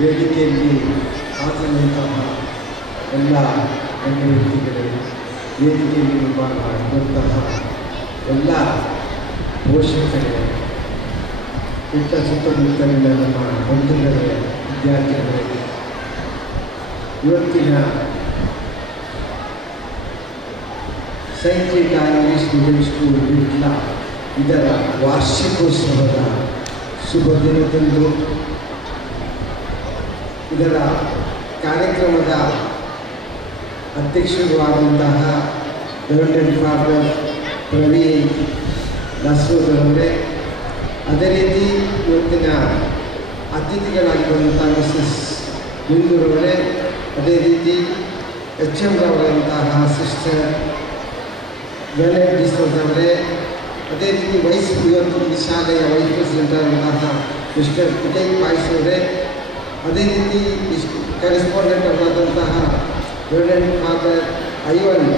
ವೇದಿಕೆಯಲ್ಲಿ ಹಾಸನಂತಹ ಎಲ್ಲ ಗಣ್ಯ ವ್ಯಕ್ತಿಗಳು, ವೇದಿಕೆಯಲ್ಲಿ ಇರುವಂತಹ ಎಲ್ಲ ಪೋಷಕರೇ, ಇತ್ತ ಸುತ್ತಮುತ್ತಲಿನ ನಮ್ಮ ಬಂಧುಗಳೇ, ವಿದ್ಯಾರ್ಥಿಗಳೇ, ಇವತ್ತಿನ Saint Rita English medium school Vitla ಇದರ ವಾರ್ಷಿಕೋತ್ಸವದ ಶುಭ ದಿನದಂದು ಇದರ ಕಾರ್ಯಕ್ರಮದ ಅಧ್ಯಕ್ಷರು ಆದಂತಹ ರೆವರೆಂಡ್ ಫಾದರ್ ಪ್ರವೀಣ್ ದಾಸೋದರವರೇ, ಅದೇ ರೀತಿ ಇವತ್ತಿನ ಅತಿಥಿಗಳಾಗಿ ಬಂದಂಥ ಮಿಸಸ್ ಬಿಂದೂರವರೇ, ಅದೇ ರೀತಿ HM ರವರಂತಹ ಸಿಸ್ಟರ್ ವೆನೆಟ್ ಡಿಸೋಜವರೇ, ಅದೇ ರೀತಿ ಇವತ್ತು ಈ ಶಾಲೆಯ ವೈಸ್ ಪ್ರೆಸಿಡೆಂಟ್ ಆದಂತಹ ಮಿಸ್ಟರ್ ವಿಜಯ್ ಪಾಯ್ಸ್ ಅವರೇ, ಅದೇ ರೀತಿ ಕರೆಸ್ಪಾಂಡೆಂಟ್ ಅವರಾದಂತಹ ರೆವರೆಂಡ್ ಫಾದರ್ ಐವನ್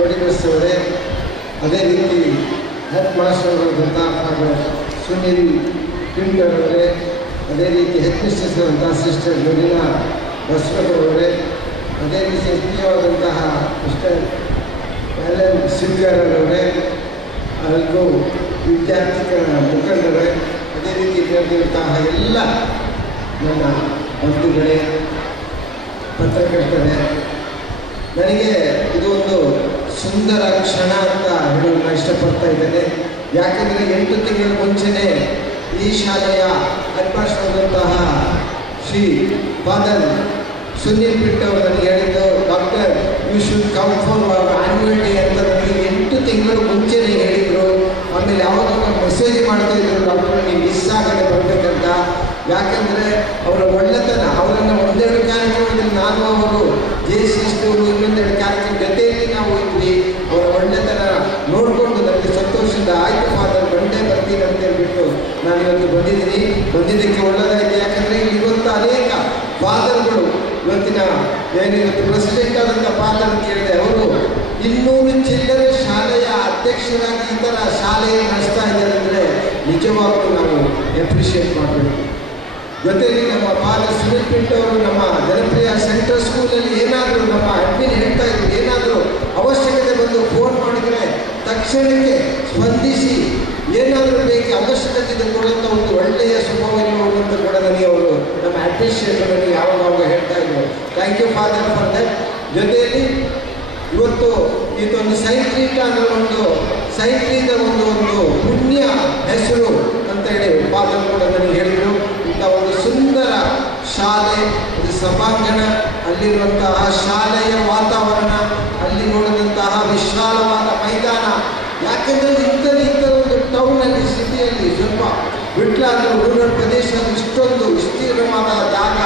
ಓಡಿಗಸ್ ಅವರೇ, ಅದೇ ರೀತಿ ಹೆಡ್ ಮಾಸ್ಟರ್ ಅವರಾದಂತಹ ಫಾದರ್ ಸುನಿಲ್ ಪಿಂಟರ್ ಅವರೇ, ಅದೇ ರೀತಿ ಹೆಡ್ ಮಿಸ್ಟರ್ಸ್ ಆದಂತಹ ಸಿಸ್ಟರ್ ಮೆರಿನಾ ಬಸವರವರೇ, ಅದೇ ರೀತಿ ಮುಖ್ಯವಾದಂತಹ ಮಿಸ್ಟರ್ ಎಲ್ ಸಿಂಗರ್ ಅವರೇ, ಹಾಗೂ ವಿದ್ಯಾರ್ಥಿಗಳ ಮುಖಂಡರೇ, ಅದೇ ರೀತಿ ನಡೆದಿರುವಂತಹ ಎಲ್ಲ ನನ್ನ ಬಂಧುಗಳೇ, ಪತ್ರಕರ್ತರೇ, ನನಗೆ ಇದು ಒಂದು ಸುಂದರ ಕ್ಷಣ ಅಂತ ಹೇಳಲು ನಾನು ಇಷ್ಟಪಡ್ತಾ ಇದ್ದೇನೆ. ಯಾಕೆಂದರೆ 8 ತಿಂಗಳ ಮುಂಚೆನೇ ಈ ಶಾಲೆಯ ಹೆಡ್ಮಾಸ್ಟರ್ ಶ್ರೀ ಫಾದರ್ ಸುನಿಲ್ ಪಿಟ್ ಅವರು ನನಗೆ ಹೇಳಿದ್ದು, doctor you should come for annual day ಅಂತ ನನಗೆ 8 ತಿಂಗಳು ಮುಂಚೆನೇ ಹೇಳಿದರು. ಆಮೇಲೆ ಯಾವಾಗ ಮೆಸೇಜ್ ಮಾಡ್ತಾ ಇದ್ರು, ಡಾಕ್ಟರ್ ನೀವು ಮಿಸ್ ಆಗದೆ ಬರಬೇಕಂತ. ಯಾಕೆಂದರೆ ಅವರ ಒಳ್ಳೆತನ, ಅವರನ್ನು ಒಂದೆರಡು ಕಾರ್ಯಕ್ರಮದಲ್ಲಿ ನಾನು ಅವರು ಜಯಶ್ರೀಷ್ಟವರು ಇನ್ನೊಂದೆರಡು ಕಾರ್ಯಕ್ರಮ ಜೊತೆಯಲ್ಲಿ ನಾವು ಇದ್ವಿ. ಅವರ ಒಳ್ಳೆತನ ನೋಡಿಕೊಂಡು ನನಗೆ ಸಂತೋಷದಿಂದ ಆಯ್ತು ಫಾದರ್ ಬಂಡೇ ಬರ್ತೀನಿ ಅಂತ ಹೇಳ್ಬಿಟ್ಟು ನಾನು ಇವತ್ತು ಬಂದಿದ್ದಕ್ಕೆ ಒಳ್ಳೆಯದಾಯಿತು. ಯಾಕಂದರೆ ಇವತ್ತು ಅನೇಕ ಫಾದರ್ಗಳು ಇವತ್ತಿನ ಏನಿವತ್ತು ಪ್ರೆಸಿಡೆಂಟ್ ಆದಂಥ ಫಾದರ್ ಅಂತ ಹೇಳಿದೆ, ಅವರು 200 ಚಿಲ್ಲರೆ ಶಾಲೆಯ ಅಧ್ಯಕ್ಷರಾಗಿ ಈ ಥರ ಶಾಲೆಯನ್ನು ನಡೆಸ್ತಾ ಇದ್ದಾರೆ ಅಂದರೆ ನಿಜವಾಗ್ಲೂ ನಾವು ಅಪ್ರಿಷಿಯೇಟ್ ಮಾಡಬೇಕು. ಜೊತೆಗೆ ನಮ್ಮ ಫಾದರ್ ಸುನಿಲ್ ಪಿಂಟ್ ಅವರು ನಮ್ಮ ಜನಪ್ರಿಯ ಸೆಂಟ್ರಲ್ ಸ್ಕೂಲಲ್ಲಿ ಏನಾದರೂ ನಮ್ಮ ಅಡ್ಮಿನ್ ಹೇಳ್ತಾ ಇದ್ರು, ಏನಾದರೂ ಅವಶ್ಯಕತೆ ಬಂದು ಫೋನ್ ಮಾಡಿದರೆ ತಕ್ಷಣಕ್ಕೆ ಸ್ಪಂದಿಸಿ ಏನಾದರೂ ಬೇಕು ಅವಶ್ಯಕತೆ ಕೊಡುವಂಥ ಒಂದು ಒಳ್ಳೆಯ ಸ್ವಭಾವವನ್ನು ಅಂತ ಕೂಡ ನನಗೆ ಅವರು ನಮ್ಮ ಅಡ್ಮಿನಿಸ್ಟ್ರೇಟರ್ನಲ್ಲಿ ಯಾವಾಗ ಹೇಳ್ತಾ ಇದ್ರು. Thank you father for that. ಜೊತೆಯಲ್ಲಿ ಇವತ್ತು ಇದೊಂದು ಸೈಂಟ್ ರೀಟಾ ಅಂದರೆ ಸೈಂಟ್ ರೀಟಾ ಒಂದು ಪುಣ್ಯ ಹೆಸರು ಅಂತೇಳಿ ಫಾದರ್ ಕೂಡ ನನಗೆ ಹೇಳಿದರು. ಇಂಥ ಒಂದು ಸುಂದರ ಶಾಲೆ, ಒಂದು ಸಭಾಂಗಣ, ಅಲ್ಲಿರುವಂತಹ ಶಾಲೆಯ ವಾತಾವರಣ, ಅಲ್ಲಿ ನೋಡಿದಂತಹ ವಿಶಾಲವಾದ ಮೈದಾನ. ಯಾಕೆಂದರೆ ಇಂಥದೊಂದು ಟೌನಲ್ಲಿ, ಸಿಟಿಯಲ್ಲಿ ಸ್ವಲ್ಪ ಬಿಟ್ಲ ಅಂದರೆ ರೂರಲ್ ಪ್ರದೇಶ ಇಷ್ಟೊಂದು ವಿಸ್ತೀರ್ಣವಾದ ಜಾಗ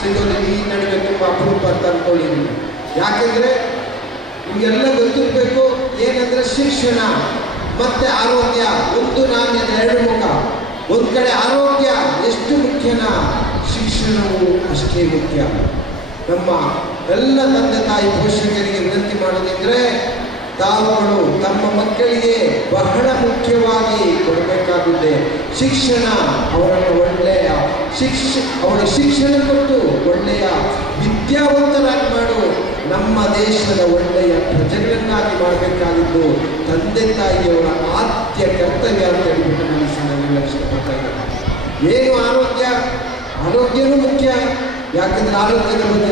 ಸಿಗೋದು ಈ ನಡುವೆ ತುಂಬ ಅಪರೂಪ ಅಂತ ಅಂದ್ಕೊಂಡಿದ್ದೀನಿ. ಯಾಕೆಂದರೆ ನಿಮಗೆಲ್ಲ ಗೊತ್ತಿರಬೇಕು, ಏನಂದರೆ ಶಿಕ್ಷಣ ಮತ್ತು ಆರೋಗ್ಯ ಒಂದು ನಾಣ್ಯದ 2 ಮುಖ. ಒಂದು ಕಡೆ ಆರೋಗ್ಯ ಎಷ್ಟು ಮುಖ್ಯನಾ, ಶಿಕ್ಷಣವು ಅಷ್ಟೇ ಮುಖ್ಯ. ನಮ್ಮ ಎಲ್ಲ ತಂದೆ ತಾಯಿ ಪೋಷಕರಿಗೆ ವಿನಂತಿ ಮಾಡೋದಿದ್ರೆ, ತಾವುಗಳು ತಮ್ಮ ಮಕ್ಕಳಿಗೆ ಬಹಳ ಮುಖ್ಯವಾಗಿ ಕೊಡಬೇಕಾಗಿದೆ ಶಿಕ್ಷಣ. ಅವರನ್ನು ಅವರ ಶಿಕ್ಷಣ ಕೊಟ್ಟು ಒಳ್ಳೆಯ ವಿದ್ಯಾವಂತರಾಗಿ ಮಾಡು, ನಮ್ಮ ದೇಶದ ಒಳ್ಳೆಯ ಪ್ರಜೆಗಳನ್ನಾಗಿ ಮಾಡಬೇಕಾಗಿದ್ದು ತಂದೆ ತಾಯಿಯವರ ಆದ್ಯ ಕರ್ತವ್ಯ ಅಂತ ಹೇಳ್ಬಿಟ್ಟು ನಾನು ಸಣ್ಣಲ್ಲಿ ಇಷ್ಟಪಡ್ತಾ ಇದ್ದೇನೆ. ಏನು ಆರೋಗ್ಯನೂ ಮುಖ್ಯ. ಯಾಕೆಂದರೆ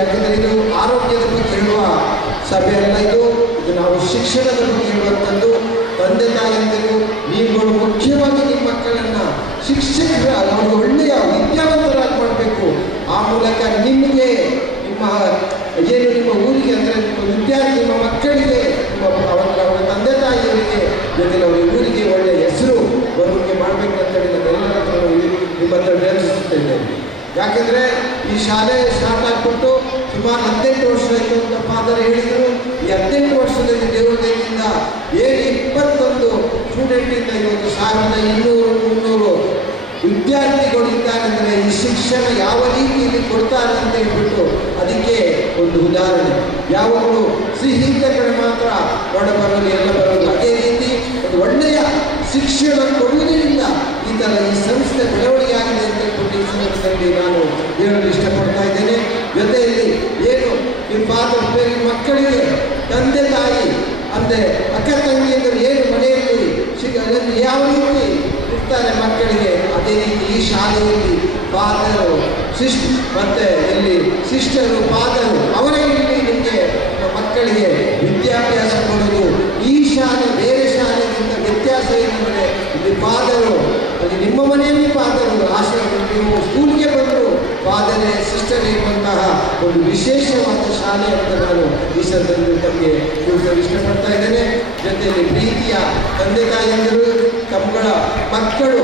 ಯಾಕೆಂದರೆ ಇದು ಆರೋಗ್ಯದ ಬಗ್ಗೆ ಹೇಳುವ ಸಭೆ ಅಲ್ಲ, ಇದು ನಾವು ಶಿಕ್ಷಣದ ಬಗ್ಗೆ ಹೇಳುವಂಥದ್ದು. ತಂದೆ ತಾಯಿಯಂದರು ನೀವುಗಳು ಮುಖ್ಯವಾಗಿ ನಿಮ್ಮ ಮಕ್ಕಳನ್ನು ಶಿಕ್ಷಕರ ಅವರು ಒಳ್ಳೆಯ ವಿದ್ಯಾವಂತರಾಗಿ ಮಾಡಬೇಕು. ಆ ಮೂಲಕ ನಿಮಗೆ ನಿಮ್ಮ ಊರಿಗೆ ಅಂದರೆ ನಿಮ್ಮ ವಿದ್ಯಾರ್ಥಿ, ನಿಮ್ಮ ಮಕ್ಕಳಿಗೆ, ಅವರ ತಂದೆ ತಾಯಿಯವರಿಗೆ ಜೊತೆಗೆ ಅವರ ಊರಿಗೆ ಒಳ್ಳೆಯ ಹೆಸರು ಬರುವಿಕೆ ಮಾಡಬೇಕಂತೇಳಿ ನಾವೆಲ್ಲರ ಹತ್ರ ನಿಮ್ಮ ಹತ್ರ ವಿನಂತಿಸುತ್ತಿದ್ದೇವೆ. ಯಾಕೆಂದರೆ ಈ ಶಾಲೆ ಸ್ಟಾರ್ಟ್ ಆಗಿಬಿಟ್ಟು ಸುಮಾರು 18 ವರ್ಷ ಆಯಿತು ಅಂತ ಫಾದರ್ ಹೇಳಿದರು. ಈ 18 ವರ್ಷದಲ್ಲಿ ದೇವರ ದಯೆಯಿಂದ 21 ಸ್ಟೂಡೆಂಟಿಂದ ಇವತ್ತು 1200-300 ವಿದ್ಯಾರ್ಥಿಗಳು ಇದ್ದಾರೆ. ಅಂದರೆ ಈ ಶಿಕ್ಷಣ ಯಾವ ರೀತಿಯಲ್ಲಿ ಕೊಡ್ತಾರೆ ಅಂತ ಹೇಳ್ಬಿಟ್ಟು ಅದಕ್ಕೆ ಒಂದು ಉದಾಹರಣೆ. ಯಾವಾಗಲೂ ಸಿಹಿತಗಳ ಮಾತ್ರ ಒಳಬರಲು ಎಲ್ಲ ಬರಲು, ಅದೇ ರೀತಿ ಒಂದು ಒಳ್ಳೆಯ ಶಿಕ್ಷಣ ಕೊಡುವುದರಿಂದ ಈ ಥರ ಈ ಸಂಸ್ಥೆ ಬೆಳವಣಿಗೆ ಆಗಿದೆ ಅಂತ ಹೇಳ್ಬಿಟ್ಟು ಈ ಸಂದರ್ಭದಲ್ಲಿ ನಾನು ಹೇಳಲು ಇಷ್ಟಪಡ್ತೀನಿ. ಮತ್ತು ಅಕ್ಕ ತಂಗಿಯಂದರು ಏನು ಮನೆಯಲ್ಲಿ ಅದನ್ನು ಯಾವ ರೀತಿ ಇರ್ತಾರೆ ಮಕ್ಕಳಿಗೆ, ಅದೇ ರೀತಿ ಈ ಶಾಲೆಯಲ್ಲಿ ಫಾದರು ಮತ್ತು ಎಲ್ಲಿ ಸಿಸ್ಟರು ಫಾದರು ಅವರೇ ಇಲ್ಲಿ ನಿಮಗೆ ಮಕ್ಕಳಿಗೆ ವಿದ್ಯಾಭ್ಯಾಸ ಕೊಡೋದು. ಈ ಶಾಲೆ ಬೇರೆ ಶಾಲೆಗಿಂತ ವ್ಯತ್ಯಾಸ ಏನೆಂದರೆ ಇಲ್ಲಿ ಫಾದರು, ಅಲ್ಲಿ ನಿಮ್ಮ ಮನೆಯಲ್ಲಿ ಫಾದರು, ನೀವು ಸ್ಕೂಲ್ಗೆ ಬಂದರು ಫಾದರೇ ಸಿಸ್ಟರ್ ಇರುವಂತಹ ಒಂದು ವಿಶೇಷವಾದ ಶಾಲೆ ಅಂತ ನಾನು ಈ ಸಂದರ್ಭದಲ್ಲಿ ತಮಗೆ ತಿಳಿಸಲು ಇಷ್ಟಪಡ್ತಾ ಇದ್ದೇನೆ. ಜೊತೆಯಲ್ಲಿ ಪ್ರೀತಿಯ ತಂದೆ ತಾಯಿಯಂದರು ತಮ್ಮಗಳ ಮಕ್ಕಳು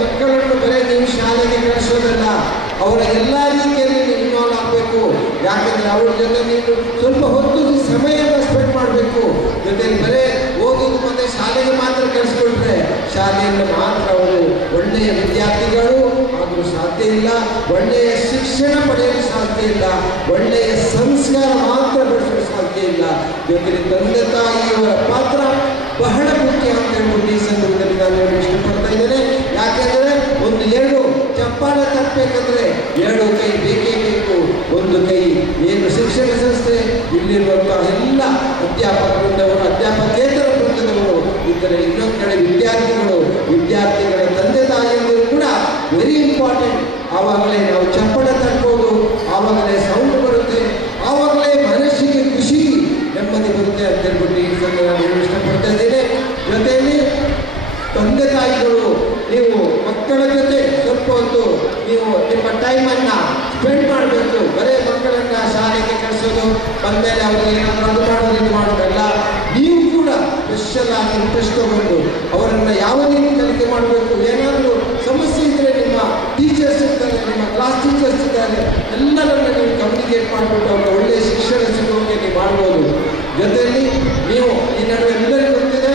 ಮಕ್ಕಳನ್ನು ನೀವು ಶಾಲೆಗೆ ಕಳಿಸೋದಲ್ಲ, ಅವರ ಎಲ್ಲ ರೀತಿಯಲ್ಲಿ ಇನ್ವಾಲ್ವ್ ಆಗಬೇಕು. ಯಾಕಂದರೆ ಅವ್ರ ಜೊತೆ ನೀವು ಸ್ವಲ್ಪ ಹೊತ್ತು ಸಮಯವನ್ನು ಸ್ಪೆಂಡ್ ಮಾಡಬೇಕು. ಜೊತೆಯಲ್ಲಿ ಓದೋದು ಮತ್ತು ಶಾಲೆಗೆ ಮಾತ್ರ ಕಳಿಸ್ಕೊಟ್ರೆ ಶಾಲೆಯಿಂದ ಮಾತ್ರ ಅವರು ಒಳ್ಳೆಯ ವಿದ್ಯಾರ್ಥಿಗಳು ಆಗಲು ಸಾಧ್ಯ ಇಲ್ಲ, ಒಳ್ಳೆಯ ಶಿಕ್ಷಣ ಪಡೆಯಲು ಸಾಧ್ಯ ಇಲ್ಲ, ಒಳ್ಳೆಯ ಸಂಸ್ಕಾರ ಮಾತ್ರ ಬೆಳೆಸಲು ಸಾಧ್ಯ ಇಲ್ಲ. ಜೊತೆಗೆ ತಂದೆ ತಾಯಿಯವರ ಪಾತ್ರ ಬಹಳ ಮುಖ್ಯ ಅಂತ ಹೇಳ್ಬಿಟ್ಟು ಈ ಸಂದರ್ಭದಲ್ಲಿ ನಾನು ಇಷ್ಟಪಡ್ತಾ ಇದ್ದೇನೆ. ಯಾಕೆಂದರೆ ಒಂದು ಎರಡು ಚಪ್ಪಾಳೆ ತಪ್ಪಬೇಕಂದ್ರೆ ಎರಡು ಕೈ ಬೇಕೇ ಬೇಕು. ಒಂದು ಕೈ ಏನು ಶಿಕ್ಷಣ ಸಂಸ್ಥೆ ಇಲ್ಲಿರುವಂತಹ ಎಲ್ಲ ಅಧ್ಯಾಪಕ ವೃಂದವರು, ಅಧ್ಯಾಪಕೇತರ ವೃಂದದವರು ಇದ್ದರೆ, ಇನ್ನೊಂದು ಕಡೆ ವಿದ್ಯಾರ್ಥಿಗಳ ತಂದೆ ತಾಯಿಯಂದರು ಕೂಡ ವೆರಿ ಇಂಪಾರ್ಟೆಂಟ್. ಆವಾಗಲೇ ನಾವು ಚಪ್ಪಳ ತಟ್ಬೋದು, ಆವಾಗಲೇ ಸೌಂಡ್ ಬರುತ್ತೆ, ಆವಾಗಲೇ ಮನಸ್ಸಿಗೆ ಖುಷಿ ನೆಮ್ಮದಿ ಬರುತ್ತೆ ಅಂತ ಹೇಳ್ಬಿಟ್ಟು ಈ ಸಂದರ್ಭ ನಾನು ಇಷ್ಟಪಡ್ತಾ ಇದ್ದೇನೆ. ಜೊತೆಯಲ್ಲಿ ತಂದೆ ತಾಯಿಗಳು ನೀವು ಮಕ್ಕಳ ಜೊತೆ ಸ್ವಲ್ಪ ಹೊತ್ತು ನೀವು ನಿಮ್ಮ ಟೈಮನ್ನು ಸ್ಪೆಂಡ್ ಮಾಡಬೇಕು. ಬರೀ ಮಕ್ಕಳನ್ನು ಶಾಲೆಗೆ ಕಳಿಸೋದು, ಬಂದಮೇಲೆ ಅವರಿಗೆ ಏನಾದರೂ ಅದು ಮಾಡೋದು ಇದು ಮಾಡೋದಲ್ಲ. ನೀವು ಕೂಡ ಸ್ಪೆಷಲ್ ಆಗಿ ಇಂಟ್ರೆಸ್ಟ್ ತಗೊಂಡು ಅವರನ್ನು ಯಾವ ರೀತಿ ಕಲಿಕೆ ಮಾಡಬೇಕು, ಏನಾದರೂ ಸಮಸ್ಯೆ ಇದ್ದರೆ ನಿಮ್ಮ ಟೀಚರ್ಸ್ ಇರ್ತಾರೆ, ನಿಮ್ಮ ಕ್ಲಾಸ್ ಟೀಚರ್ಸ್ ಇದ್ದಾರೆ, ಎಲ್ಲರನ್ನು ನೀವು ಕಮ್ಯುನಿಕೇಟ್ ಮಾಡಿಬಿಟ್ಟು ಅವರ ಒಳ್ಳೆಯ ಶಿಕ್ಷಣ ಸಿಗೋಕ್ಕೆ ನೀವು ಮಾಡ್ಬೋದು. ಜೊತೆಯಲ್ಲಿ ನೀವು ಈ ನಡುವೆ ಎಲ್ಲರಿಗೂ ಗೊತ್ತಿದೆ,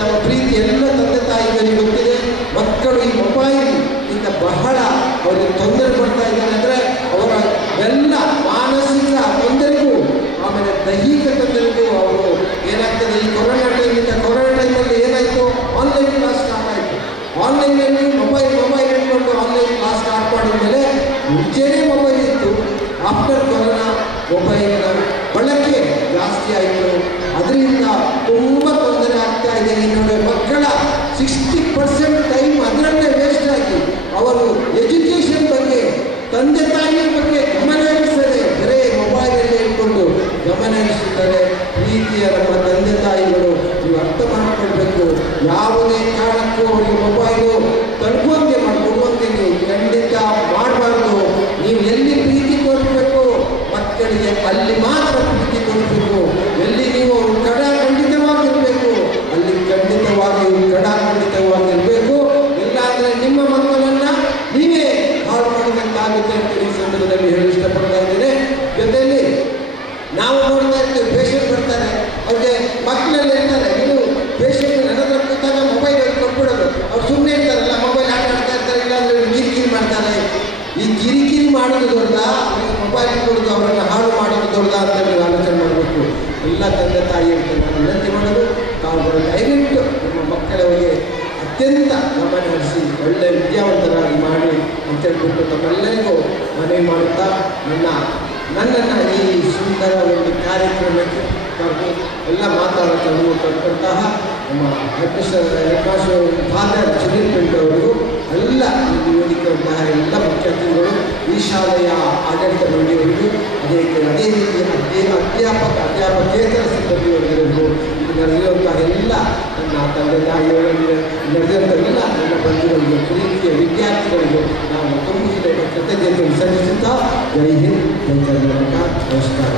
ನಮ್ಮ ಪ್ರೀತಿ ಎಲ್ಲ ತಂದೆ ತಾಯಿಗಳಿಗೆ ಗೊತ್ತಿದೆ. ಮಕ್ಕಳು ಈ ಮೊಬೈಲ್ ಇಂದ ಬಹಳ ಅವರಿಗೆ ತೊಂದರೆ ಕೊಡ್ತಾ ಇದ್ದಾರೆ. ಅಂದರೆ ಅವರ ಎಲ್ಲ ಮಾನಸಿಕ ತೊಂದರೆಗೂ ಆಮೇಲೆ ದೈಹಿಕ ತೊಂದರೆಗೂ ಅವರು ಏನಾಗ್ತದೆ, ಈ ಕೊರೋನಾ ಟೈಮಲ್ಲಿ ಏನಾಯಿತು, ಆನ್ಲೈನ್ ಕ್ಲಾಸ್ ಸ್ಟಾರ್ಟ್ ಆಯಿತು. ಆನ್ಲೈನಲ್ಲಿ ಮೊಬೈಲ್ ಇಟ್ಕೊಂಡು ಆನ್ಲೈನ್ ಕ್ಲಾಸ್ ಸ್ಟಾರ್ಟ್ ಮಾಡಿದ ಮೇಲೆ ಮುಂಚೆನೇ ಮೊಬೈಲ್ ಇತ್ತು. ಆಫ್ಟರ್ ಕೊರೋನಾ ಮೊಬೈಲ್ನ ಬಳಕೆ ಜಾಸ್ತಿ ಆಯಿತು. ಅದರಿಂದ ತುಂಬ ತೊಂದರೆ ಆಗ್ತಾ ಇದೆ. ಇನ್ನೊಂದು ಮಕ್ಕಳ 60% ಟೈಮ್ ಅದರಲ್ಲೇ ವೇಸ್ಟ್ ಆಗಿ ಅವರು ಎಜುಕೇಷನ್ ಬಗ್ಗೆ, ತಂದೆ ತಾಯಿಯ ಬಗ್ಗೆ ಗಮನ ಹರಿಸದೆ ಬರೇ ಮೊಬೈಲಲ್ಲಿ ಇಟ್ಕೊಂಡು ಗಮನ ಹರಿಸುತ್ತಾರೆ. ಪ್ರೀತಿಯ ನಮ್ಮ ತಂದೆ ತಾಯಿಗಳು ನೀವು ಅರ್ಥ ಮಾಡಿಕೊಳ್ಬೇಕು. ಯಾವುದೇ ಕಾರಣಕ್ಕೂ ಅವರಿಗೆ ಮೊಬೈಲು ತಲುಪುವಂತೆ ಮಾಡಿಕೊಡುವಂತೆ ನೀವು ಖಂಡಿತ ಮಾಡಬಾರ್ದು. ನೀವು ಎಲ್ಲಿ ಪ್ರೀತಿ ತೋರಿಸಬೇಕು ಮಕ್ಕಳಿಗೆ ಅಲ್ಲಿ ಮಾತ್ರ ಪ್ರೀತಿ ತೋರಿಸಬೇಕು. ಎಲ್ಲಿ ನೀವು ಖಂಡಿತವಾಗಿರಬೇಕು ಅಲ್ಲಿ ಖಂಡಿತವಾಗಿರಬೇಕು. ಇಲ್ಲಾಂದರೆ ನಿಮ್ಮ ಮಕ್ಕಳನ್ನು ನೀವೇ ಹಾಳು ಮಾಡಿದಂತಾಗುತ್ತೆ ಅಂತ ಈ ಸಂದರ್ಭದಲ್ಲಿ ಹೇಳಿ ಇಷ್ಟಪಡ್ತಾ ಇದ್ದೇನೆ. ಜೊತೆಯಲ್ಲಿ ನಾವು ನೋಡ್ತಾ ಇರ್ತೀವಿ, ಪೇಷಂಟ್ ಬರ್ತಾರೆ, ಅವ್ರಿಗೆ ಮಕ್ಕಳೆಲ್ಲ ಇರ್ತಾರೆ, ನೀವು ಪೇಷಂಟ್ ನನ್ನ ಹತ್ರ ಕೂತಾಗ ಮೊಬೈಲ್ ಕೊಟ್ಬಿಡೋದು. ಅವ್ರು ಸುಮ್ಮನೆ ಇರ್ತಾರಲ್ಲ, ಮೊಬೈಲ್ ಆಟ ಆಡ್ತಾ ಇರ್ತಾರೆ, ಇಲ್ಲಾಂದರೆ ಕಿರಿಕಿರಿ ಮಾಡ್ತಾರೆ. ಈ ಕಿರಿಕಿರಿ ಮಾಡೋದು ದೊಡ್ಡದ, ಮೊಬೈಲ್ ಕೊಡೋದು ಅವರನ್ನು ಹಾಳು ಮಾಡೋದು ದೊಡ್ಡದ ಅಂತ ನೀವು ಆಲೋಚನೆ ಮಾಡಬೇಕು. ಎಲ್ಲ ತಂದೆ ತಾಯಿ ಅಂತ ನಾನು ವಿನಂತಿ ಮಾಡೋದು, ತಾವುಗಳು ದಯವಿಟ್ಟು ನಮ್ಮ ಮಕ್ಕಳಿಗೆ ಅತ್ಯಂತ ಗಮನ ಹರಿಸಿ ಒಳ್ಳೆಯ ವಿದ್ಯಾವಂತರಾಗಿ ಮಾಡಿ ಅಂತ ಹೇಳ್ಬಿಟ್ಟು ತಮ್ಮೆಲ್ಲರಿಗೂ ಮನವಿ ಮಾಡುತ್ತಾ ನನ್ನನ್ನು ಈ ಸುಂದರ ಒಂದು ಕಾರ್ಯಕ್ರಮಕ್ಕೆ ಎಲ್ಲ ಮಾತಾಡೋಕ್ಕೆ ಕೊಟ್ಟಂತಹ ನಮ್ಮ ಹೆಡ್ಮಾಸ್ಟರ್ ಫಾದರ್ ಸುನೀಲ್ ಪಿಂಟ್ ಅವರಿಗೂ ಎಲ್ಲ ಈ ವೇದಿಕೆಯಂತಹ ಎಲ್ಲ ಮುಖ್ಯ ಅತಿಥಿಗಳು, ಈ ಶಾಲೆಯ ಆಡಳಿತ ಮಂಡಳಿಯವರಿಗೂ, ಅದೇ ರೀತಿ ಅಧ್ಯಾಪಕೇತರ ಸಿಬ್ಬಂದಿಯವರಿಗೂ, ಇದು ನಡೆದಿರುವಂತಹ ಎಲ್ಲ ನನ್ನ ತಂದೆ ತಾಯಿಯವರಿಗೆ, ನಡೆದಿರುವಂಥ ನನ್ನ ಬಂಧುಗಳಿಗೆ, ಪ್ರೀತಿಯ ವಿದ್ಯಾರ್ಥಿಗಳಿಗೂ ನಾನು ತುಂಬ ಕೃತಜ್ಞತೆ ವಿಸರ್ಜಿಸುತ್ತಾ ಜೈ ಹಿಂದ್, ಜೈ ಕರ್ನಾಟಕ, ನಮಸ್ಕಾರ.